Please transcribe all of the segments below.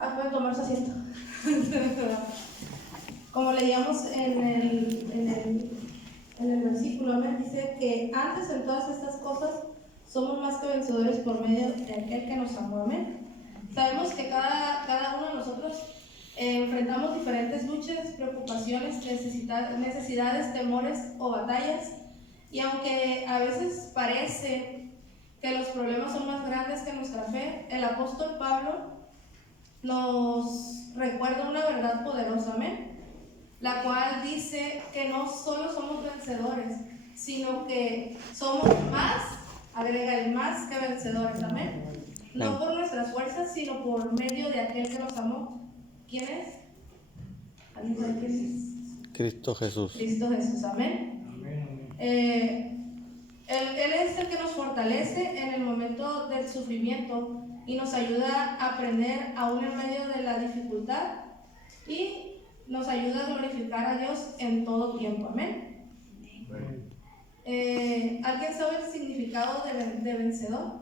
Pueden tomar su asiento. Como leíamos en el versículo, amén, dice que antes en todas estas cosas somos más que vencedores por medio de aquel que nos amó, amén. Sabemos que cada uno de nosotros enfrentamos diferentes luchas, preocupaciones, necesidades, temores o batallas, y aunque a veces parece que los problemas son más grandes que nuestra fe, el apóstol Pablo nos recuerda una verdad poderosa, amén, la cual dice que no solo somos vencedores, sino que somos más, agrega el más que vencedores, amén. No por nuestras fuerzas, sino por medio de aquel que nos amó. ¿Quién es? ¿Alguien sabe quién es? Cristo Jesús. Cristo Jesús, amén. Él es el que nos fortalece en el momento del sufrimiento y nos ayuda a aprender aún en medio de la dificultad, y nos ayuda a glorificar a Dios en todo tiempo, amén. ¿Alguien sabe el significado de vencedor?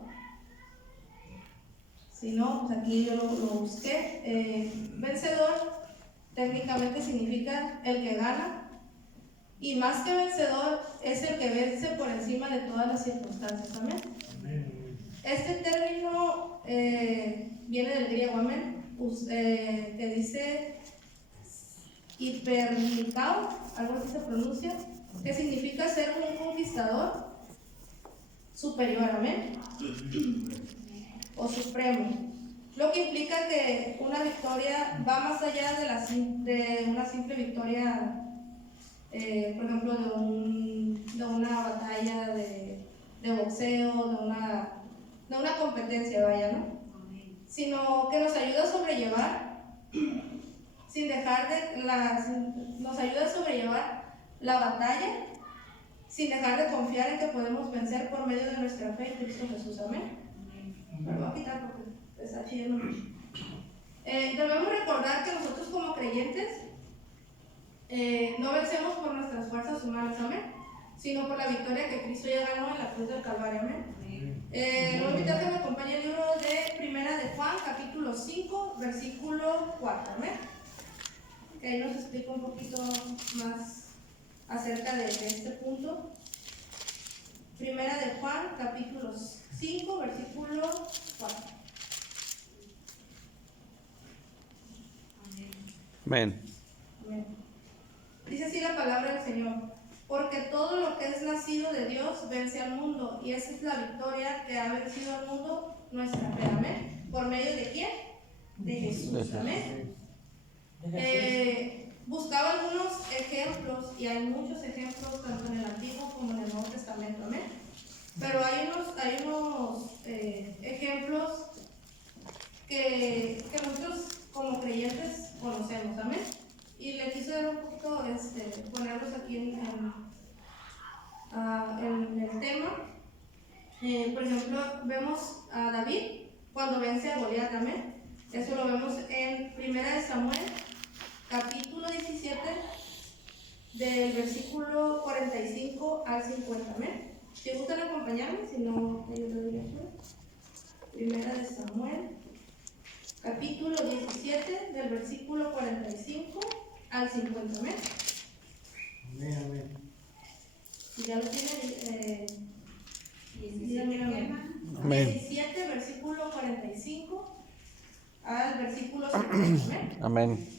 Si no, pues aquí yo lo busqué. Vencedor técnicamente significa el que gana, y más que vencedor es el que vence por encima de todas las circunstancias, amén. Este término viene del griego, amén, que dice hipernicao, algo así se pronuncia, que significa ser un conquistador superior, amén, o supremo, lo que implica que una victoria va más allá de una simple victoria, por ejemplo, de una batalla de boxeo, de una competencia, vaya, ¿no? Sino que nos ayuda a sobrellevar, nos ayuda a sobrellevar la batalla sin dejar de confiar en que podemos vencer por medio de nuestra fe en Cristo Jesús, amén. Me lo voy a quitar porque está chillando mucho. Debemos recordar que nosotros como creyentes no vencemos por nuestras fuerzas humanas, amén, sino por la victoria que Cristo ya ganó en la cruz del Calvario, amén. Lo voy a invitar a que me acompañe el libro de Primera de Juan, capítulo 5, versículo 4, amén, que ahí nos explica un poquito más acerca de este punto. Primera de Juan, capítulo 5, versículo 4. Amén. Amén. Dice así la palabra del Señor: porque todo lo que es nacido de Dios vence al mundo, y esa es la victoria que ha vencido al mundo, nuestra fe, amén. ¿Por medio de quién? De Jesús, amén. Buscaba algunos ejemplos, y hay muchos ejemplos tanto en el Antiguo como en el Nuevo Testamento, amén. Pero hay unos ejemplos que muchos como creyentes conocemos, amén. Y le quise dar un poquito, ponerlos aquí en el tema. Por ejemplo, vemos a David cuando vence a Goliat, amén. Eso lo vemos en Primera de Samuel, capítulo 17, del versículo 45 al 50, amén. Si gustan acompañarme, si no, yo le doy lectura. Primera de Samuel, capítulo 17, del versículo 45 al 50, amén. Amén. Si ya lo tienen, Amén. 17, versículo 45 al versículo 50, amén. Amén.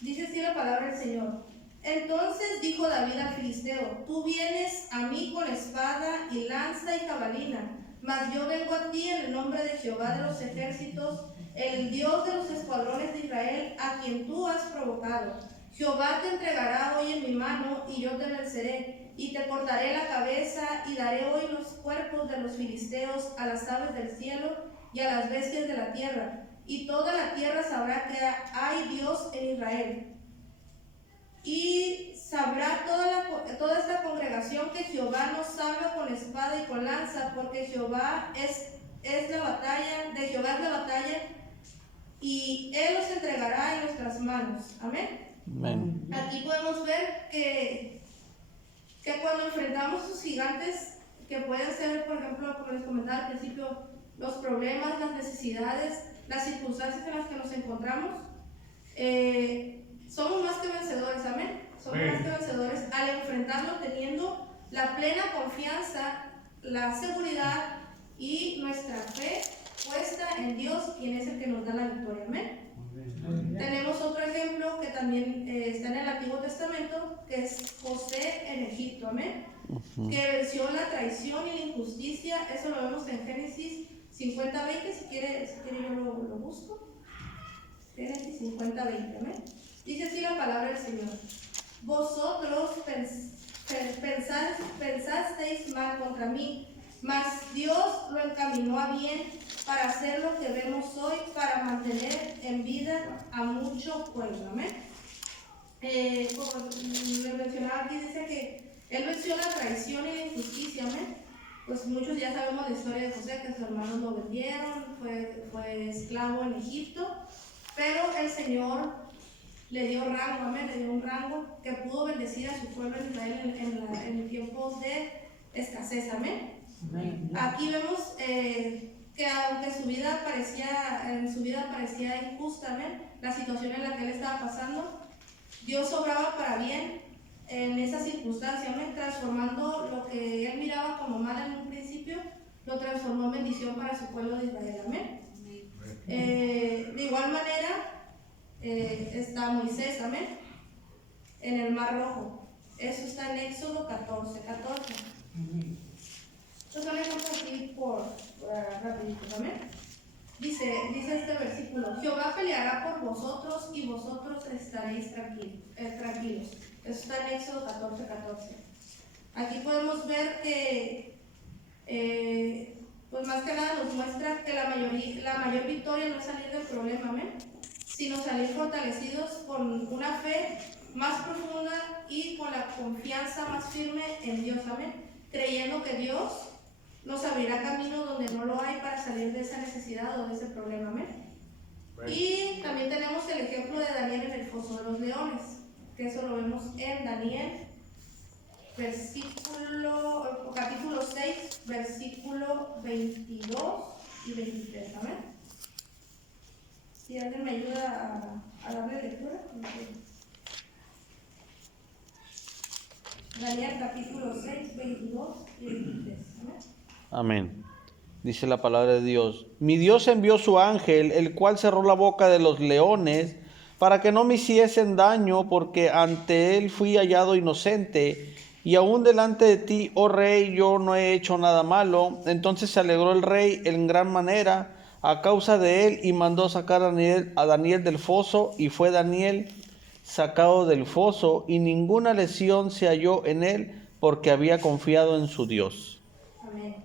Dice así la palabra del Señor: entonces dijo David al filisteo: tú vienes a mí con espada y lanza y jabalina, mas yo vengo a ti en el nombre de Jehová de los ejércitos, el Dios de los escuadrones de Israel, a quien tú has provocado. Jehová te entregará hoy en mi mano, y yo te venceré, y te cortaré la cabeza, y daré hoy los cuerpos de los filisteos a las aves del cielo y a las bestias de la tierra, y toda la tierra sabrá que hay Dios en Israel. Y sabrá toda esta congregación que Jehová nos salva con espada y con lanza, porque Jehová es la batalla, de Jehová es la batalla, y Él los entregará en nuestras manos. Amén. Amén. Aquí podemos ver que cuando enfrentamos sus gigantes, que pueden ser, por ejemplo, como les comentaba al principio, los problemas, las necesidades, las circunstancias en las que nos encontramos, somos más que vencedores, amén. Somos más que vencedores al enfrentarlo teniendo la plena confianza, la seguridad y nuestra fe puesta en Dios, quien es el que nos da la victoria, amén. Tenemos otro ejemplo que también está en el Antiguo Testamento, que es José en Egipto, amén, que venció la traición y la injusticia. Eso lo vemos en Génesis 50:20, si quiere yo lo busco. Génesis 50:20, amén. Dice así la palabra del Señor: vosotros pensasteis mal contra mí, mas Dios lo encaminó a bien para hacer lo que vemos hoy, para mantener en vida a mucho pueblo, amén. Como le mencionaba aquí, dice que él venció la traición y la injusticia, amén. Pues muchos ya sabemos la historia de José, que sus hermanos lo vendieron, fue esclavo en Egipto, pero el Señor le dio rango, amén, le dio un rango que pudo bendecir a su pueblo de Israel en tiempos de escasez, amén. Aquí vemos que aunque en su vida parecía injusta, amén, la situación en la que él estaba pasando, Dios obraba para bien en esa circunstancia, amén, transformando lo que él miraba como mal en un principio, lo transformó en bendición para su pueblo de Israel, amén. De igual manera está Moisés, amén, en el Mar Rojo. Eso está en Éxodo 14:14. Estos son ejemplos aquí rapidito, amén. Dice este versículo: Jehová peleará por vosotros y vosotros estaréis tranquilos. Eso está en Éxodo 14:14. Aquí podemos ver que pues más que nada nos muestra que la mayor victoria no es salir del problema, amén, sino salir fortalecidos con una fe más profunda y con la confianza más firme en Dios, amén, creyendo que Dios nos abrirá camino donde no lo hay para salir de esa necesidad o de ese problema, amén. Y también tenemos el ejemplo de Daniel en el foso de los leones, que eso lo vemos en Daniel, capítulo 6, versículo 22 y 23, amén. Si alguien me ayuda a darle lectura. Daniel capítulo 6, 22 y 23, amén. Amén. Dice la palabra de Dios: mi Dios envió su ángel, el cual cerró la boca de los leones, para que no me hiciesen daño, porque ante él fui hallado inocente, y aún delante de ti, oh rey, yo no he hecho nada malo. Entonces se alegró el rey en gran manera a causa de él, y mandó sacar a Daniel del foso, y fue Daniel sacado del foso, y ninguna lesión se halló en él, porque había confiado en su Dios. Amén.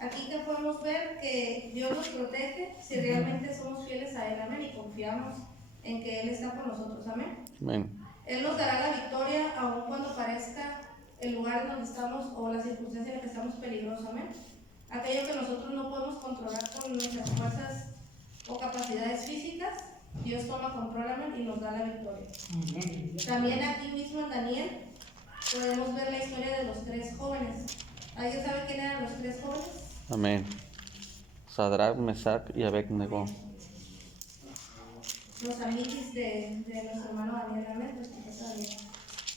Aquí que podemos ver que Dios nos protege si realmente somos fieles a Él, amén, y confiamos en que Él está con nosotros, amén. Amén. Él nos dará la victoria aun cuando parezca el lugar en donde estamos o la circunstancia en la que estamos peligrosos, amén. Aquello que nosotros no podemos controlar con nuestras fuerzas o capacidades físicas, Dios toma control, amén, y nos da la victoria. También aquí mismo en Daniel podemos ver la historia de los 3 jóvenes. ¿Alguien sabe quién eran los 3 jóvenes? Amén. Sadrach, Mesach y Abednego. Los amiguis de nuestro hermano Daniel, amén.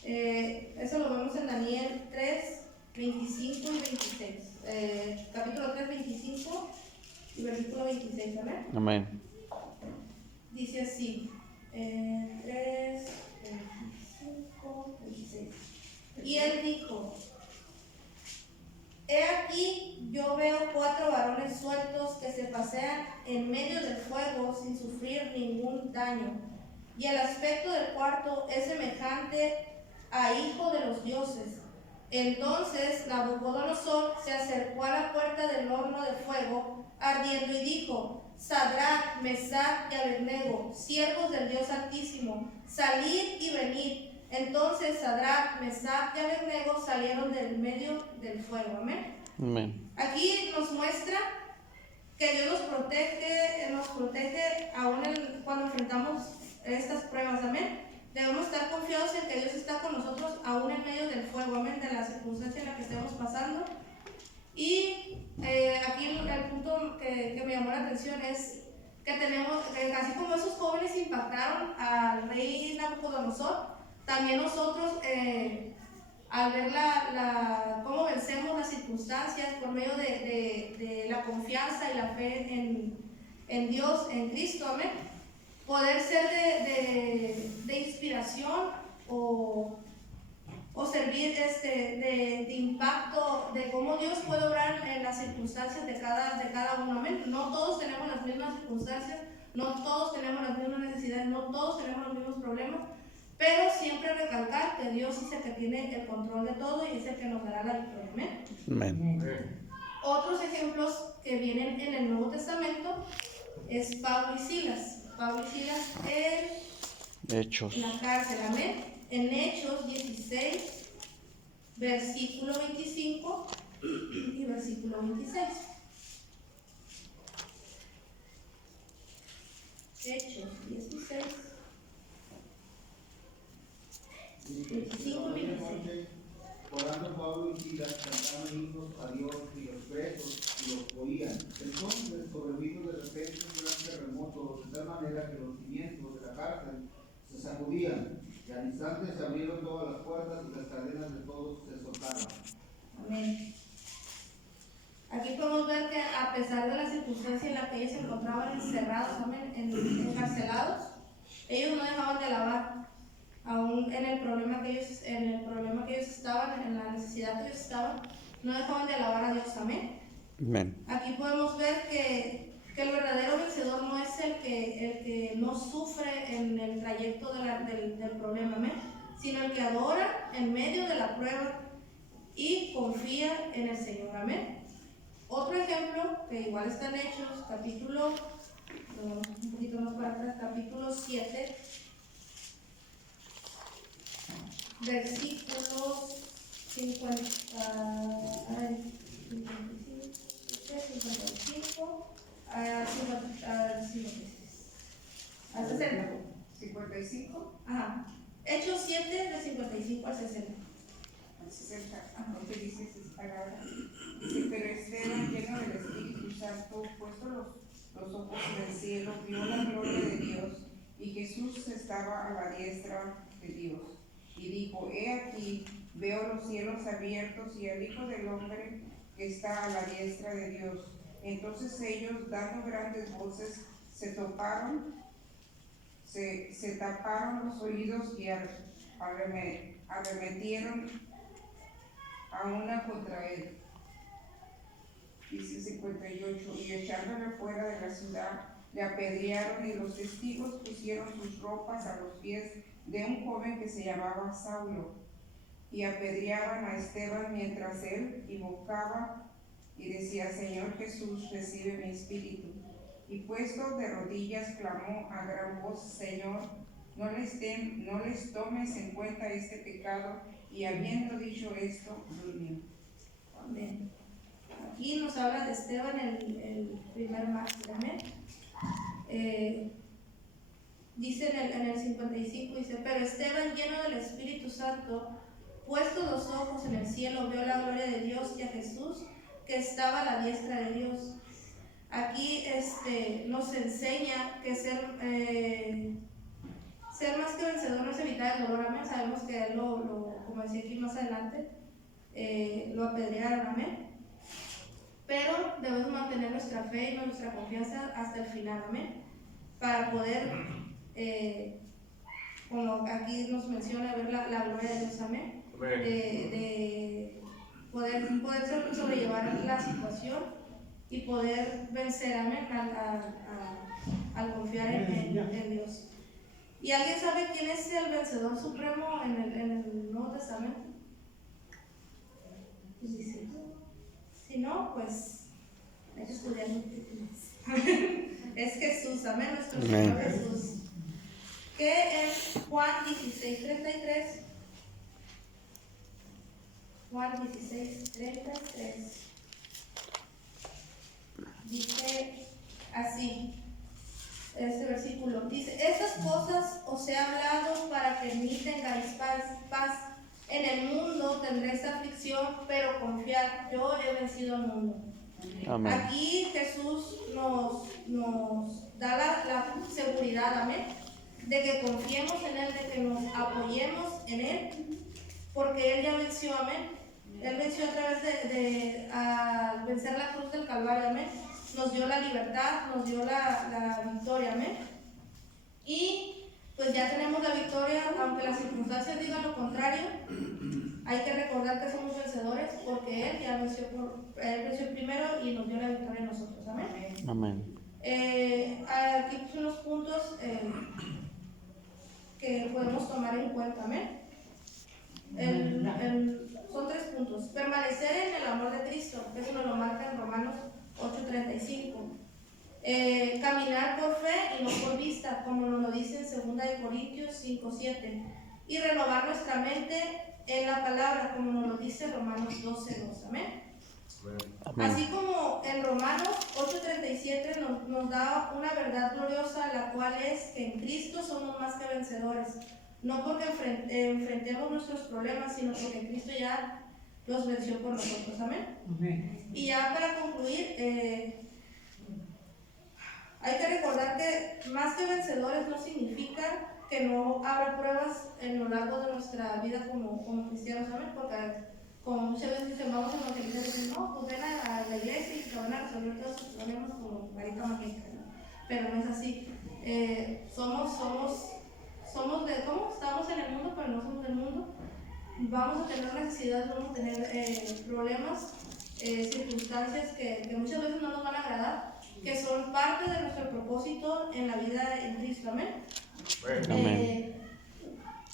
Eso lo vemos en Daniel 3, 25 y 26. Capítulo 3, 25 y versículo 26, amén. Amén. Dice así, 3, 25, 26. Y él dijo: he aquí, yo veo 4 varones sueltos que se pasean en medio del fuego sin sufrir ningún daño, y el aspecto del cuarto es semejante a hijo de los dioses. Entonces Nabucodonosor se acercó a la puerta del horno de fuego ardiendo y dijo: Sadrach, Mesach y Abednego, siervos del Dios Altísimo, salid y venid. Entonces Sadrach, Mesach y Abednego salieron del medio del fuego, amén. Amén. Aquí nos muestra que Dios nos protege aún cuando enfrentamos estas pruebas, amén. Debemos estar confiados en que Dios está con nosotros aún en medio del fuego, amén, de la circunstancia en la que estemos pasando. Y aquí el punto que me llamó la atención es que tenemos, así como esos jóvenes impactaron al rey Nabucodonosor, también nosotros, al ver cómo vencemos las circunstancias por medio de la confianza y la fe en Dios, en Cristo, amén, poder ser de inspiración o servir de impacto de cómo Dios puede obrar en las circunstancias de cada uno, amén. No todos tenemos las mismas circunstancias, no todos tenemos las mismas necesidades, no todos tenemos los mismos problemas, pero siempre recalcar que Dios es el que tiene el control de todo y es el que nos dará la victoria, amén. Amén. Otros ejemplos que vienen en el Nuevo Testamento es Pablo y Silas. Pablo y Silas Hechos. en la cárcel, amén. En Hechos 16, versículo 25 y versículo 26. Hechos 16, 25 y 26. Orando Pablo y Silas cantaban himnos a Dios y los presos los oían. Entonces sobrevino de repente un gran terremoto, de tal manera que los cimientos de la cárcel se sacudían. Y al instante se abrieron todas las puertas y las cadenas de todos se soltaron. Amén. Aquí podemos ver que a pesar de la circunstancia en la que ellos se encontraban encerrados, amén, encarcelados, ellos no dejaban de alabar, aún en el problema que ellos estaban, en la necesidad que ellos estaban, no dejaban de alabar a Dios, amén. Amén. Aquí podemos ver que el verdadero vencedor no es el que no sufre en el trayecto del problema, amén, sino el que adora en medio de la prueba y confía en el Señor, amén. Otro ejemplo, que igual está en Hechos, capítulo, un poquito más para atrás, capítulo 7, versículos 55 a 56. A 60. 55 Ajá. Hechos 7, de 55 al 60. al 60, que dice esa palabra. Dice, pero Esteban, lleno del Espíritu Santo, puesto los ojos en el cielo, vio la gloria de Dios, y Jesús estaba a la diestra de Dios. Y dijo, he aquí, veo los cielos abiertos y al Hijo del Hombre que está a la diestra de Dios. Entonces ellos, dando grandes voces, se taparon los oídos y arremetieron a una contra él. Dice 58, y echándole fuera de la ciudad, le apedrearon, y los testigos pusieron sus ropas a los pies de un joven que se llamaba Saulo, y apedreaban a Esteban mientras él invocaba y decía, Señor Jesús, recibe mi espíritu. Y puesto de rodillas clamó a gran voz, Señor, no les tomes en cuenta este pecado. Y habiendo dicho esto, durmió. Amén. Aquí nos habla de Esteban, el primer mártir, amén. Dice en el 55, dice, pero Esteban, lleno del Espíritu Santo, puesto los ojos en el cielo, vio la gloria de Dios y a Jesús que estaba a la diestra de Dios. Aquí nos enseña que ser más que vencedor no es evitar el dolor, amén. Sabemos que él como decía aquí más adelante, lo apedrearon, amén. Pero debemos mantener nuestra fe y nuestra confianza hasta el final, amén, para poder, como aquí nos menciona, ver la gloria de Dios, amén, de poder sobrellevar la situación y poder vencer, amén, al confiar en Dios. ¿Y alguien sabe quién es el vencedor supremo en el Nuevo Testamento? Pues dice, si no, pues hay que estudiar un poquito más. Es Jesús, amén, nuestro Señor Jesús. Que en Juan 16:33, Juan 16:33, dice así, este versículo, dice, estas cosas os he hablado para que en mí tengáis paz. En el mundo tendréis aflicción, pero confiad, yo he vencido al mundo. Amén. Aquí Jesús nos da la seguridad, amén, de que confiemos en Él, de que nos apoyemos en Él, porque Él ya venció, amén. Él venció a través al vencer la cruz del Calvario, amén. Nos dio la libertad, nos dio la victoria, amén. Y pues ya tenemos la victoria, aunque las circunstancias digan lo contrario. Hay que recordar que somos vencedores porque Él ya venció, Él venció primero y nos dio la victoria a nosotros, amén. Amén. Aquí son los puntos que podemos tomar en cuenta, amén. Son 3 puntos. Permanecer en el amor de Cristo, eso nos lo marca en Romanos 8:35. Caminar por fe y no por vista, como nos lo dice en 2 Corintios 5:7. Y renovar nuestra mente en la palabra, como nos lo dice Romanos 12:2. Amén. Amén. Así como en Romanos 8:37 nos da una verdad gloriosa, la cual es que en Cristo somos más que vencedores. No porque enfrentemos nuestros problemas, sino porque Cristo ya los venció por nosotros. Amén. Amén. Y ya para concluir, hay que recordar que más que vencedores no significa que no habrá pruebas en lo largo de nuestra vida como cristianos, ¿saben? Porque como muchas veces dicen, vamos a evangelizar y dicen, no, pues ven a la iglesia y te van a resolver todos sus problemas como varita mágica, ¿no? Pero no es así. Somos de, ¿cómo? Estamos en el mundo, pero no somos del mundo. Vamos a tener necesidades, vamos a tener problemas, circunstancias que muchas veces no nos van a agradar, que son parte de nuestro propósito en la vida en Cristo, amén. Amén.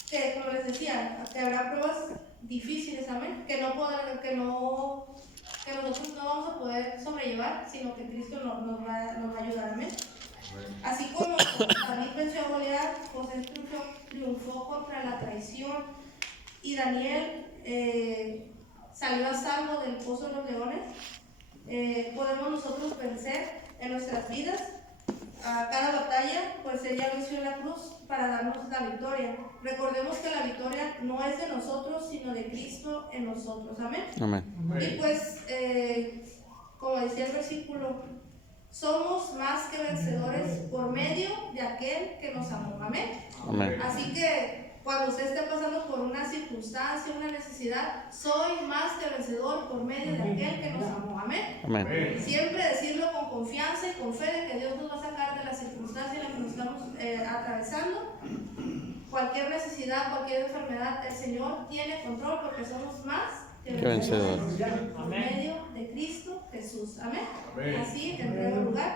Que como les decía, que habrá pruebas difíciles, amén, que nosotros no vamos a poder sobrellevar, sino que Cristo nos va a ayudar, amén. Así como David venció a Goliat, José triunfó contra la traición y Daniel salió a salvo del pozo de los leones, podemos nosotros vencer en nuestras vidas a cada batalla, pues Él ya venció en la cruz para darnos la victoria. Recordemos que la victoria no es de nosotros, sino de Cristo en nosotros, amén. Amén. Y pues, como decía el versículo, somos más que vencedores por medio de aquel que nos amó, amén. Amén. Así que cuando usted esté pasando por una circunstancia, una necesidad, soy más que vencedor por medio de aquel que nos amó, amén. Amén. Siempre decirlo con confianza y con fe de que Dios nos va a sacar de la circunstancia en la que nos estamos atravesando. Cualquier necesidad, cualquier enfermedad, el Señor tiene control porque somos más que vencedores por medio de Cristo Jesús, amén. Así, en primer lugar.